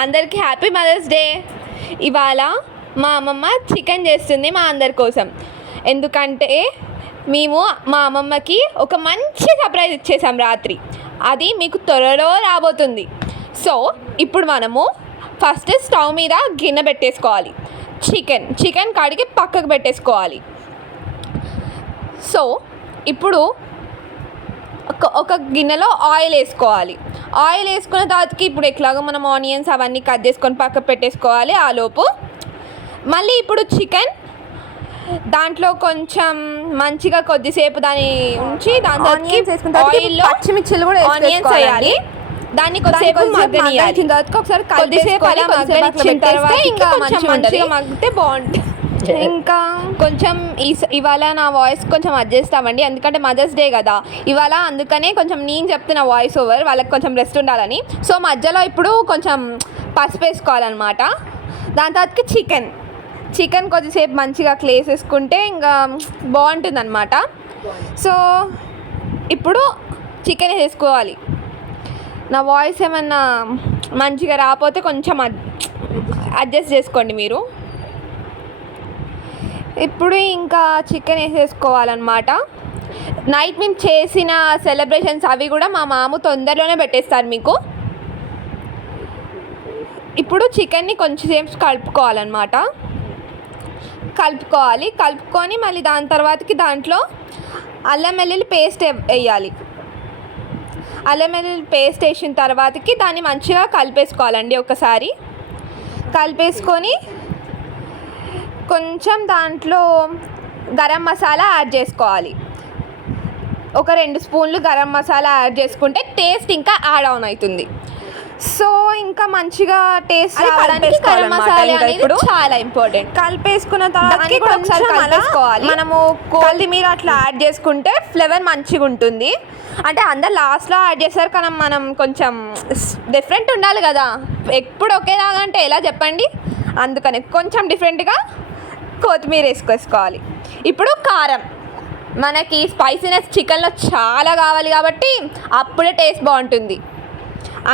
అందరికీ happy mother's day. ఇవాళ మా అమ్మమ్మ చికెన్ చేస్తుంది మా అందరి కోసం. ఎందుకంటే మేము మా అమ్మమ్మకి ఒక మంచి సర్ప్రైజ్ ఇచ్చేసాం రాత్రి. అది మీకు త్వరలో రాబోతుంది. సో ఇప్పుడు మనము ఫస్ట్ స్టవ్ మీద గిన్నె పెట్టేసుకోవాలి. చికెన్ కడిగి పక్కకు పెట్టేసుకోవాలి. సో ఇప్పుడు ఒక గిన్నెలో ఆయిల్ వేసుకోవాలి. ఆయిల్ వేసుకున్న తర్వాతకి ఇప్పుడు ఎట్లాగో మనం ఆనియన్స్ అవన్నీ కట్ చేసుకొని పక్కకు పెట్టేసుకోవాలి. ఆ లోపు మళ్ళీ ఇప్పుడు చికెన్ దాంట్లో కొంచెం మంచిగా కొద్దిసేపు దాన్ని ఉంచి దాని ఆయిల్లో పచ్చిమిర్చిలు కూడా ఆనియన్స్ వేయాలి. దాన్ని కొద్దిసేపు మగ్గనియాలి. ఒకసారి కొద్దిసేపు మగ్గనిచ్చిన తర్వాత ఇంకా మంచిగా మగ్గితే బాగుంటుంది. ఇంకా కొంచెం ఇవాళ నా వాయిస్ కొంచెం అడ్జస్ట్ అవ్వండి, ఎందుకంటే మదర్స్ డే కదా ఇవాళ. అందుకనే కొంచెం నేను చెప్తున్న వాయిస్ ఓవర్, వాళ్ళకి కొంచెం రెస్ట్ ఉండాలని. సో మధ్యలో ఇప్పుడు కొంచెం పసుపు వేసుకోవాలన్నమాట. దాని తర్వాతకి చికెన్ కొద్దిసేపు మంచిగా వేసేసుకుంటే ఇంకా బాగుంటుంది అనమాట. సో ఇప్పుడు చికెన్ వేసుకోవాలి. నా వాయిస్ ఏమన్నా మంచిగా రాకపోతే కొంచెం అడ్జస్ట్ చేసుకోండి మీరు. ఇప్పుడు ఇంకా చికెన్ వేసేసుకోవాలన్నమాట. నైట్ మేము చేసిన సెలబ్రేషన్స్ అవి కూడా మా మామ తొందరలోనే పెట్టేస్తారు మీకు. ఇప్పుడు చికెన్ని కొంచెంసేపు కలుపుకోవాలన్నమాట. కలుపుకొని మళ్ళీ దాని తర్వాతకి దాంట్లో అల్లం వెల్లుల్లి పేస్ట్ వేయాలి. అల్లం వెల్లుల్లి పేస్ట్ వేసిన తర్వాతకి దాన్ని మంచిగా కలిపేసుకోవాలండి. ఒకసారి కలిపేసుకొని కొంచెం దాంట్లో గరం మసాలా యాడ్ చేసుకోవాలి. ఒక 2 స్పూన్లు గరం మసాలా యాడ్ చేసుకుంటే టేస్ట్ ఇంకా యాడ్ ఆన్ అవుతుంది. సో ఇంకా మంచిగా టేస్ట్ రావడానికి గరం మసాలా అనేది చాలా ఇంపార్టెంట్. కలిపేసుకున్న తర్వాత మనము కొత్తిమీర అట్లా యాడ్ చేసుకుంటే ఫ్లేవర్ మంచిగా ఉంటుంది. అంటే అందరు లాస్ట్లో యాడ్ చేస్తారు, కానీ మనం కొంచెం డిఫరెంట్ ఉండాలి కదా. ఎప్పుడు ఒకేలాగా అంటే ఎలా చెప్పండి. అందుకని కొంచెం డిఫరెంట్గా కొత్తిమీర వేసుకోవాలి. ఇప్పుడు కారం, మనకి స్పైసీనెస్ చికెన్లో చాలా కావాలి కాబట్టి అప్పుడే టేస్ట్ బాగుంటుంది.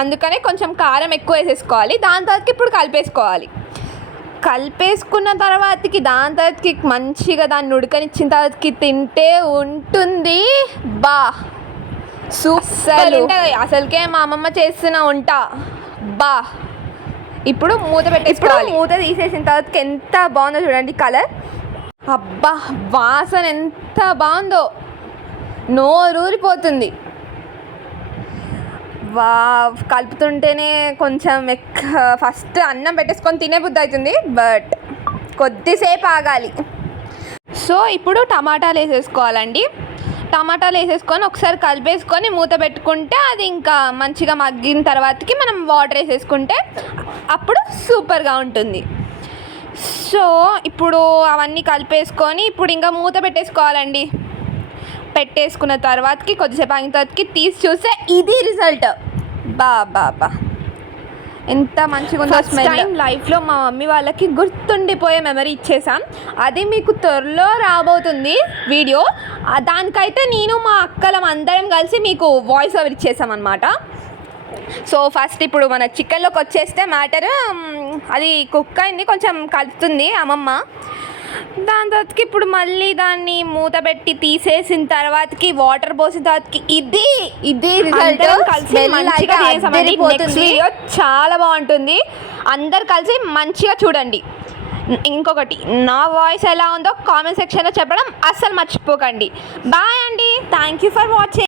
అందుకనే కొంచెం కారం ఎక్కువ వేసేసుకోవాలి. దాని తర్వాత ఇప్పుడు కలిపేసుకున్న తర్వాతకి దాని తర్వాతకి మంచిగా దాన్ని ఉడకనిచ్చిన తర్వాతకి తింటే ఉంటుంది సూపర్ ఉంటుంది. అసలుకే మా అమ్మమ్మ చేస్తున్న వంట ఇప్పుడు మూత పెట్టేసుకోవాలి. మూత తీసేసిన తర్వాత ఎంత బాగుందో చూడండి కలర్. అబ్బా వాసన ఎంత బాగుందో, నోరూరిపోతుంది. కలుపుతుంటేనే కొంచెం ఫస్ట్ అన్నం పెట్టేసుకొని తినే బుద్ధి అవుతుంది, బట్ కొద్దిసేపు ఆగాలి. సో ఇప్పుడు టమాటాలు వేసేసుకోవాలండి. టమాటాలు వేసేసుకొని ఒకసారి కలిపేసుకొని మూత పెట్టుకుంటే అది ఇంకా మంచిగా మగ్గిన తర్వాతకి మనం వాటర్ వేసేసుకుంటే అప్పుడు సూపర్గా ఉంటుంది. సో ఇప్పుడు అవన్నీ కలిపేసుకొని ఇప్పుడు ఇంకా మూత పెట్టేసుకోవాలండి. పెట్టేసుకున్న తర్వాతకి కొద్దిసేపు ఆగిన తర్వాతకి తీసి చూస్తే ఇది రిజల్ట్. బా ఎంత మంచిగా ఉందో స్మెల్. లైఫ్లో మా మమ్మీ వాళ్ళకి గుర్తుండిపోయే మెమరీ ఇచ్చేసాం. అది మీకు త్వరలో రాబోతుంది వీడియో. దానికైతే నేను మా అక్కలం అందరం కలిసి మీకు వాయిస్ ఓవర్ ఇచ్చేసాం అనమాట. సో ఫస్ట్ ఇప్పుడు మన చికెన్లోకి వచ్చేస్తే మ్యాటర్, అది కుక్ అయింది, కొంచెం కలుపుతుంది అమ్మమ్మ. దాని తర్వాతకి ఇప్పుడు మళ్ళీ దాన్ని మూత పెట్టి తీసేసిన తర్వాతకి వాటర్ పోసిన తర్వాతకి ఇది రిజల్ట్. కలిసి మంచిగా చేసామండి. నెక్స్ట్ వీడియో చాలా బాగుంటుంది, అందరు కలిసి మంచిగా చూడండి. ఇంకొకటి, నా వాయిస్ ఎలా ఉందో కామెంట్ సెక్షన్లో చెప్పడం అస్సలు మర్చిపోకండి. బాయ్ అండి, థ్యాంక్ యూ ఫర్ వాచింగ్.